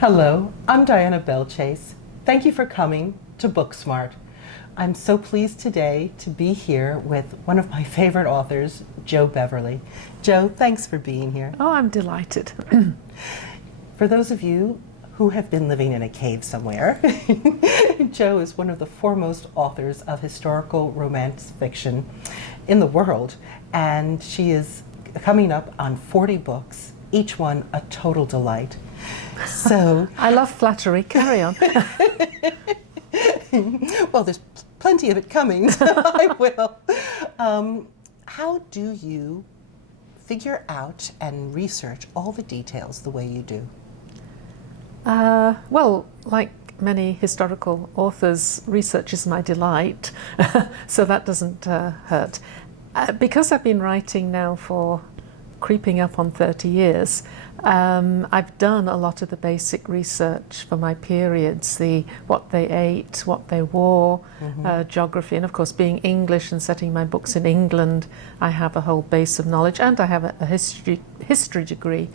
Hello, I'm Diana Belchase. Thank you for coming to Booksmart. I'm so pleased today to be here with one of my favorite authors, Jo Beverley. Jo, thanks for being here. Oh, I'm delighted. For those of you who have been living in a cave somewhere, Jo is one of the foremost authors of historical romance fiction in the world, and she is coming up on 40 books, each one a total delight. So I love flattery. Carry on. Well, there's plenty of it coming, so I will. How do you figure out and research all the details the way you do? Well, like many historical authors, research is my delight, so that doesn't hurt. Because I've been writing now for creeping up on 30 years, I've done a lot of the basic research for my periods, what they ate, what they wore, geography, and of course being English and setting my books in England, I have a whole base of knowledge, and I have a history degree.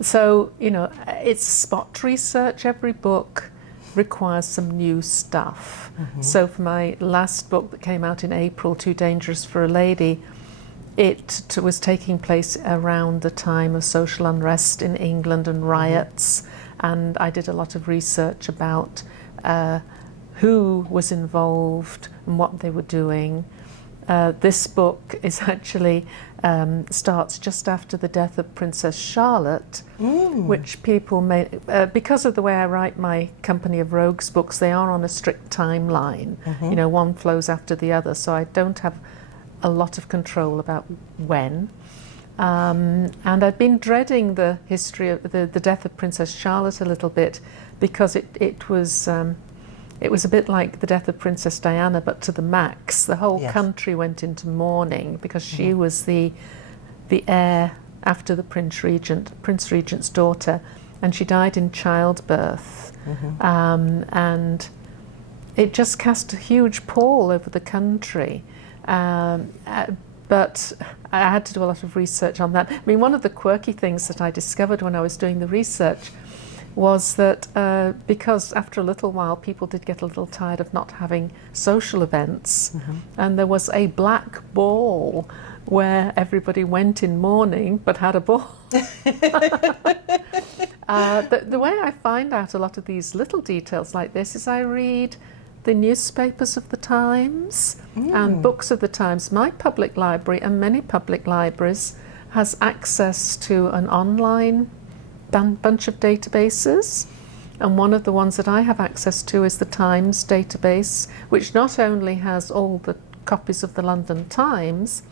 So, you know, it's spot research. Every book requires some new stuff. So for my last book that came out in April, Too Dangerous for a Lady, it was taking place around the time of social unrest in England and riots, and I did a lot of research about who was involved and what they were doing. This book is actually starts just after the death of Princess Charlotte, which people may, because of the way I write my Company of Rogues books, they are on a strict timeline. You know, one flows after the other, so I don't have a lot of control about when. And I'd been dreading the history of the death of Princess Charlotte a little bit, because it was a bit like the death of Princess Diana, but to the max. The whole country went into mourning because she was the heir after the Prince Regent's daughter, and she died in childbirth. And it just cast a huge pall over the country. But I had to do a lot of research on that. I mean, one of the quirky things that I discovered when I was doing the research was that because after a little while people did get a little tired of not having social events, and there was a black ball where everybody went in mourning but had a ball. The way I find out a lot of these little details like this is I read the newspapers of the times and books of the times. My public library, and many public libraries, has access to an online bunch of databases, and one of the ones that I have access to is the Times database, which not only has all the copies of the London Times,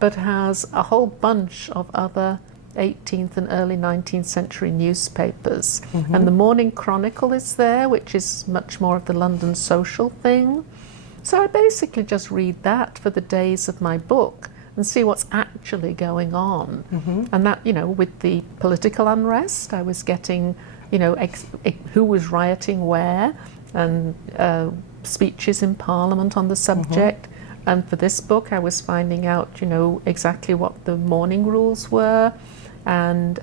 but has a whole bunch of other 18th and early 19th century newspapers. And the Morning Chronicle is there, which is much more of the London social thing. So I basically just read that for the days of my book and see what's actually going on. And that, you know, with the political unrest, I was getting, you know, who was rioting where, and speeches in Parliament on the subject. And for this book, I was finding out, you know, exactly what the mourning rules were, and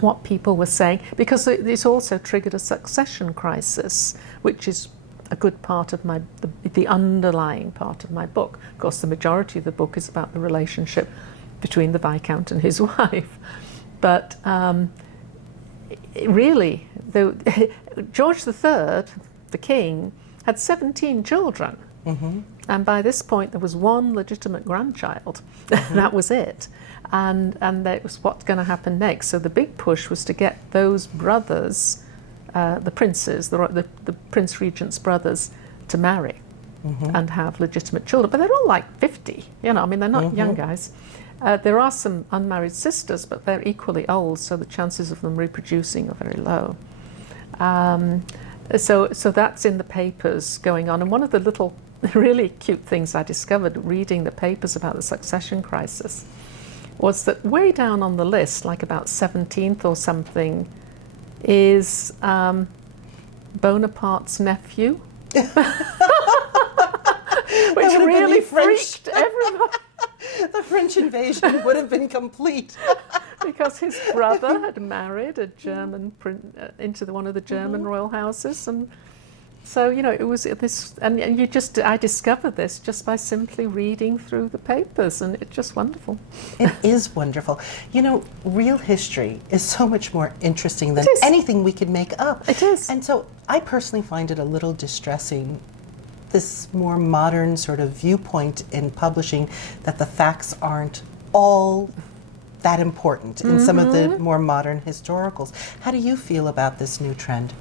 what people were saying, because it also triggered a succession crisis, which is a good part of the underlying part of my book. Of course, the majority of the book is about the relationship between the Viscount and his wife. But really, George III, the king, had 17 children. And by this point, there was one legitimate grandchild. That was it. And that was what's going to happen next. So the big push was to get those brothers, the princes, the Prince Regent's brothers, to marry and have legitimate children. But they're all like 50, you know, I mean, they're not young guys. There are some unmarried sisters, but they're equally old, so the chances of them reproducing are very low. So that's in the papers going on. And one of the little really cute things I discovered reading the papers about the succession crisis was that way down on the list, like about 17th or something, is Bonaparte's nephew. Which really freaked everyone. The French invasion would have been complete. because his brother had married a German into one of the German royal houses, and so it was this, and I discovered this just by simply reading through the papers, and it's just wonderful. It is wonderful. Real history is so much more interesting than anything we could make up. It is. And so I personally find it a little distressing, this more modern sort of viewpoint in publishing, that the facts aren't all that important in some of the more modern historicals. How do you feel about this new trend?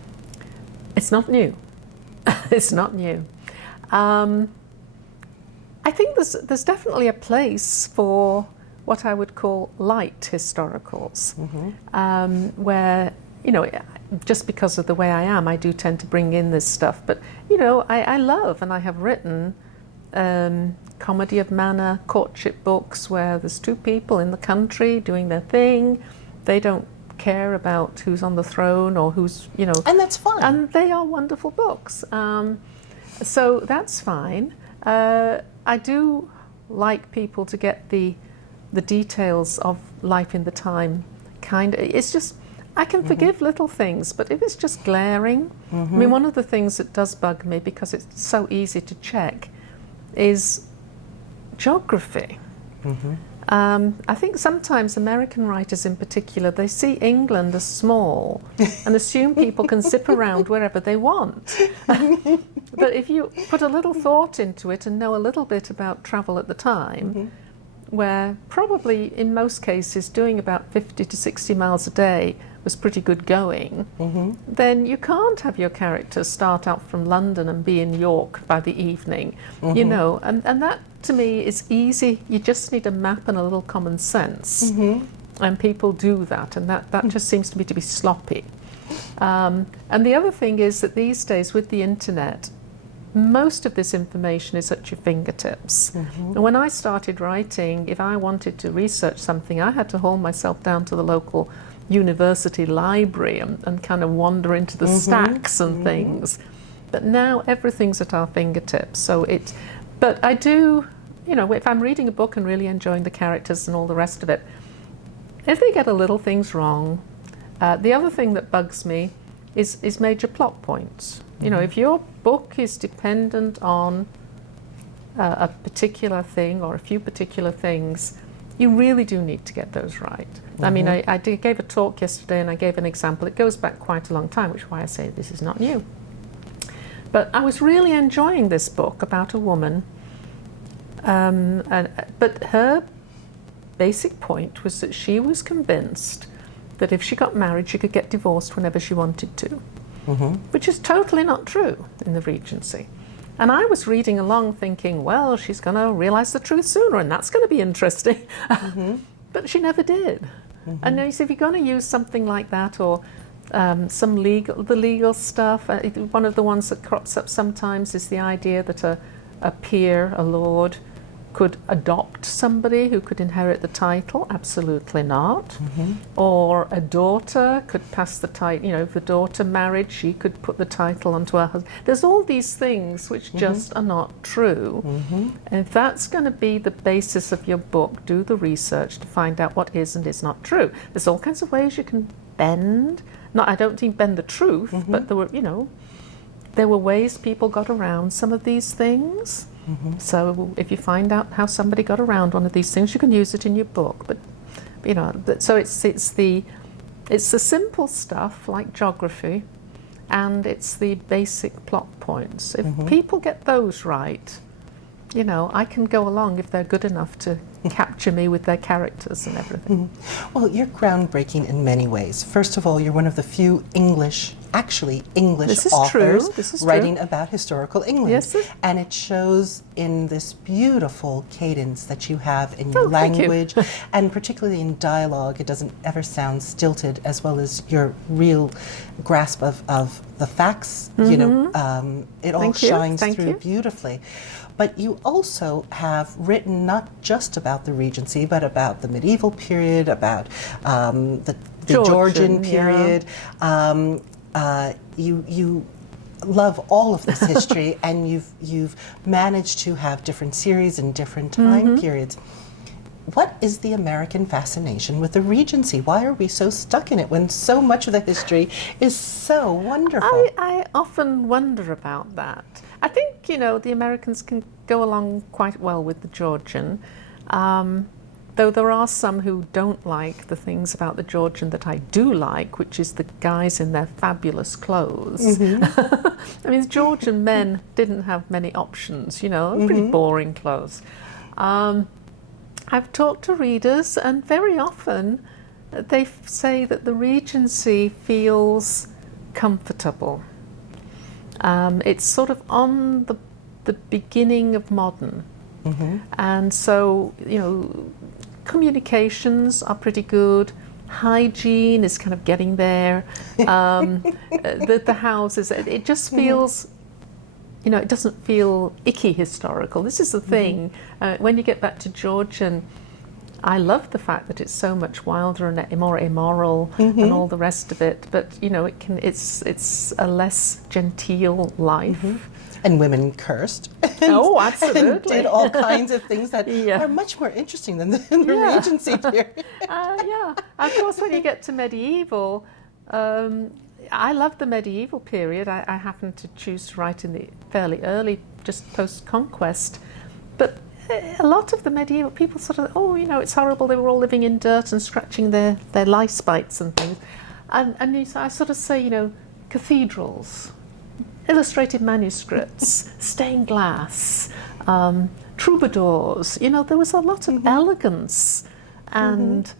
It's not new. It's not new. I think there's definitely a place for what I would call light historicals, where, just because of the way I am, I do tend to bring in this stuff. But, I love, and I have written comedy of manner, courtship books where there's two people in the country doing their thing. They don't care about who's on the throne or who's, And that's fine. And they are wonderful books. So that's fine. I do like people to get the details of life in the time. It's just, I can forgive little things, but if it's just glaring, I mean, one of the things that does bug me, because it's so easy to check, is geography. I think sometimes American writers in particular, they see England as small and assume people can zip around wherever they want. But if you put a little thought into it and know a little bit about travel at the time, where probably in most cases doing about 50 to 60 miles a day was pretty good going, then you can't have your characters start out from London and be in York by the evening, and that to me is easy. You just need a map and a little common sense, and people do that, and that just seems to me to be sloppy. And the other thing is that these days with the internet, most of this information is at your fingertips. And when I started writing, if I wanted to research something, I had to haul myself down to the local university library and kind of wander into the stacks and things. But now everything's at our fingertips. But I do, if I'm reading a book and really enjoying the characters and all the rest of it, if they get a little things wrong, the other thing that bugs me is major plot points. If your book is dependent on a particular thing or a few particular things, you really do need to get those right. I mean, I gave a talk yesterday and I gave an example. It goes back quite a long time, which is why I say this is not new. But I was really enjoying this book about a woman, but her basic point was that she was convinced that if she got married, she could get divorced whenever she wanted to, which is totally not true in the Regency. And I was reading along thinking, well, she's going to realize the truth sooner, and that's going to be interesting. But she never did. And now you see, if you're going to use something like that, or the legal stuff, one of the ones that crops up sometimes is the idea that a peer, a lord, could adopt somebody who could inherit the title. Absolutely not. Or a daughter could pass the title. If the daughter married, she could put the title onto her husband. There's all these things which just are not true. And if that's going to be the basis of your book, do the research to find out what is and is not true. There's all kinds of ways you can bend. I don't mean bend the truth, but there were ways people got around some of these things. So if you find out how somebody got around one of these things, you can use it in your book. But so it's the simple stuff like geography, and it's the basic plot points. If people get those right, I can go along if they're good enough to capture me with their characters and everything. Well, you're groundbreaking in many ways. First of all, you're one of the few English authors writing about historical England. Yes, and it shows in this beautiful cadence that you have in your language, and particularly in dialogue. It doesn't ever sound stilted, as well as your real grasp of the facts. It all shines through beautifully. But you also have written not just about the Regency, but about the medieval period, about the Georgian period. You love all of this history, and you've managed to have different series and different time periods. what is the American fascination with the Regency? Why are we so stuck in it when so much of the history is so wonderful? I often wonder about that. I think, the Americans can go along quite well with the Georgian, though there are some who don't like the things about the Georgian that I do like, which is the guys in their fabulous clothes. I mean, Georgian men didn't have many options, pretty boring clothes. I've talked to readers, and very often they say that the Regency feels comfortable. It's sort of on the beginning of modern. And so, communications are pretty good. Hygiene is kind of getting there. The houses, it just feels, it doesn't feel icky historical. This is the thing. When you get back to Georgian, I love the fact that it's so much wilder and more immoral and all the rest of it. But it's a less genteel life. And women cursed. Oh, absolutely. And did all kinds of things that are much more interesting than the Regency period. Of course, when you get to medieval, I love the medieval period. I happen to choose to write in the fairly early, just post-conquest. But a lot of the medieval people sort of, it's horrible. They were all living in dirt and scratching their lice bites and things. And I sort of say, cathedrals, illustrated manuscripts, stained glass, troubadours. There was a lot of elegance and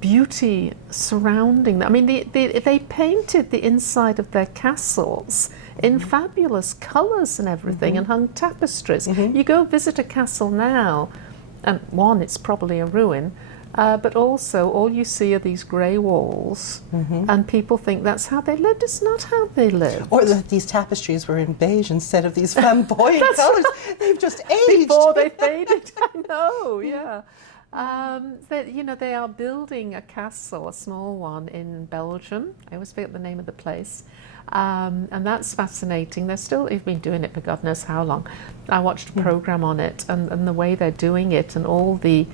beauty surrounding them. I mean, they painted the inside of their castles in fabulous colours and everything, and hung tapestries. You go visit a castle now, and it's probably a ruin, but also all you see are these grey walls, and people think that's how they lived. It's not how they lived. Or that these tapestries were in beige instead of these flamboyant colours. Right. They've just aged. Before they faded. I know, yeah. They are building a castle, a small one, in Belgium. I always forget the name of the place. And that's fascinating. They've been doing it for God knows how long. I watched a program on it, and the way they're doing it, and all the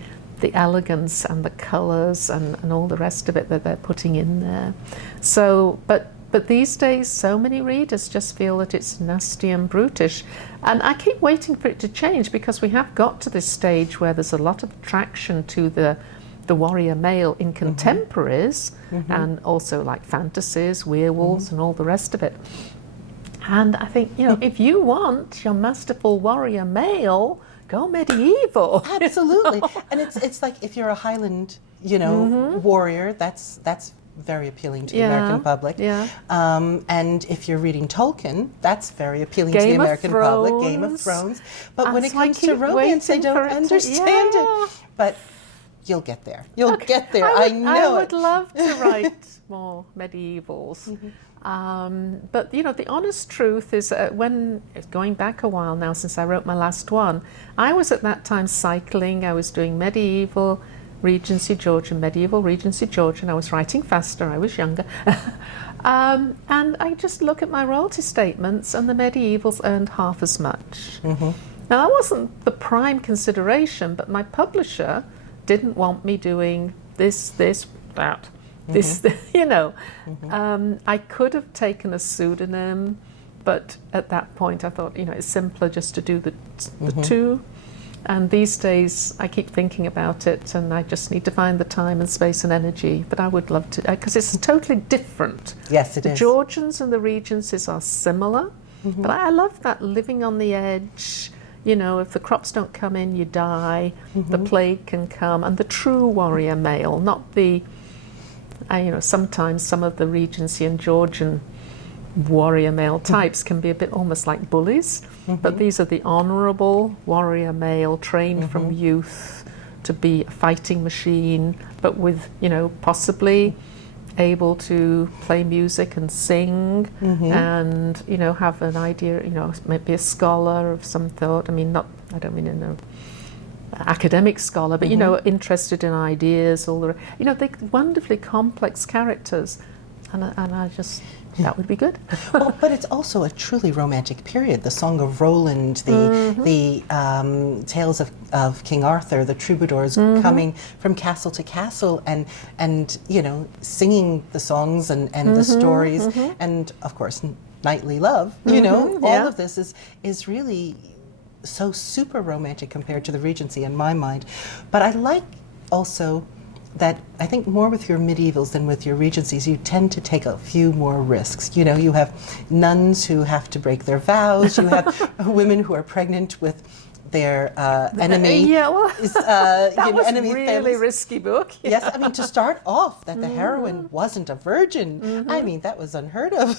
elegance and the colours and all the rest of it that they're putting in there. So, but these days, so many readers just feel that it's nasty and brutish. And I keep waiting for it to change, because we have got to this stage where there's a lot of attraction to the warrior male in contemporaries, and also like fantasies, werewolves, and all the rest of it. And I think, if you want your masterful warrior male, go medieval. Absolutely. And it's like, if you're a Highland, warrior, that's very appealing to the American public. And if you're reading Tolkien, that's very appealing to the American public. Game of Thrones. But when it comes to romance, they don't understand it. But you'll get there. You'll get there. I know I would love to write more medievals. But the honest truth is, when going back a while now since I wrote my last one, I was at that time cycling. I was doing medieval, Regency, Georgian, medieval, Regency, Georgian. I was writing faster. I was younger. And I just look at my royalty statements, and the medievals earned half as much. Now, that wasn't the prime consideration, but my publisher didn't want me doing this, that. I could have taken a pseudonym, but at that point I thought, it's simpler just to do the two. And these days I keep thinking about it, and I just need to find the time and space and energy. But I would love to, because it's totally different. Yes, it is. The Georgians and the Regencies are similar, but I love that living on the edge. If the crops don't come in, you die. The plague can come, and the true warrior male, not the. Sometimes some of the Regency and Georgian warrior male types can be a bit almost like bullies, but these are the honourable warrior male, trained from youth to be a fighting machine, but with, possibly able to play music and sing, and, have an idea, maybe a scholar of some sort. I don't mean in a academic scholar, but interested in ideas, they're wonderfully complex characters. and I just, that would be good. Well, but it's also a truly romantic period. The Song of Roland, the tales of King Arthur, the troubadours coming from castle to castle and you know, singing the songs and the stories, and of course knightly love. You know, all of this is really so super romantic compared to the Regency in my mind. But I like also that I think more with your medievals than with your regencies, you tend to take a few more risks. You know, you have nuns who have to break their vows, you have women who are pregnant with their enemy. Yeah, well, that was enemy a really families. Risky book. Yeah. Yes, I mean, to start off, that the heroine wasn't a virgin, I mean, that was unheard of.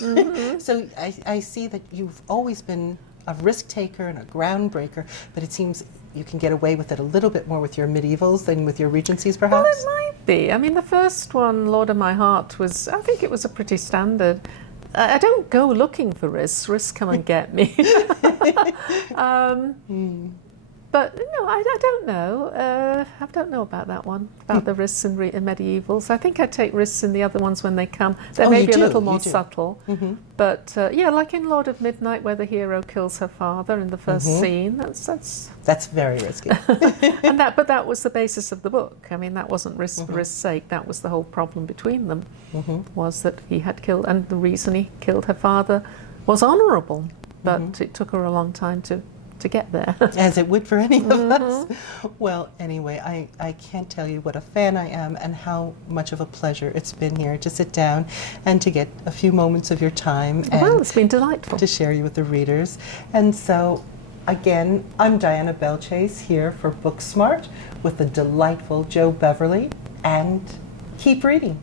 So I see that you've always been a risk taker and a groundbreaker, but it seems you can get away with it a little bit more with your medievals than with your regencies, perhaps? Well, it might be. I mean, the first one, Lord of My Heart, was, I think it was a pretty standard. I don't go looking for risks. Risks come and get me. But no, I don't know. I don't know about that one, about the risks in medievals. I think I take risks in the other ones when they come. They're maybe a little more subtle. But yeah, like in Lord of Midnight, where the hero kills her father in the first scene. That's very risky. But that was the basis of the book. I mean, that wasn't risk for risk's sake. That was the whole problem between them, was that he had killed, and the reason he killed her father was honourable. But it took her a long time to get there. As it would for any of us. Well, anyway, I can't tell you what a fan I am and how much of a pleasure it's been here to sit down and to get a few moments of your time. And well, it's been delightful. To share you with the readers. And so, again, I'm Diana Belchase here for Booksmart with the delightful Jo Beverley, and keep reading.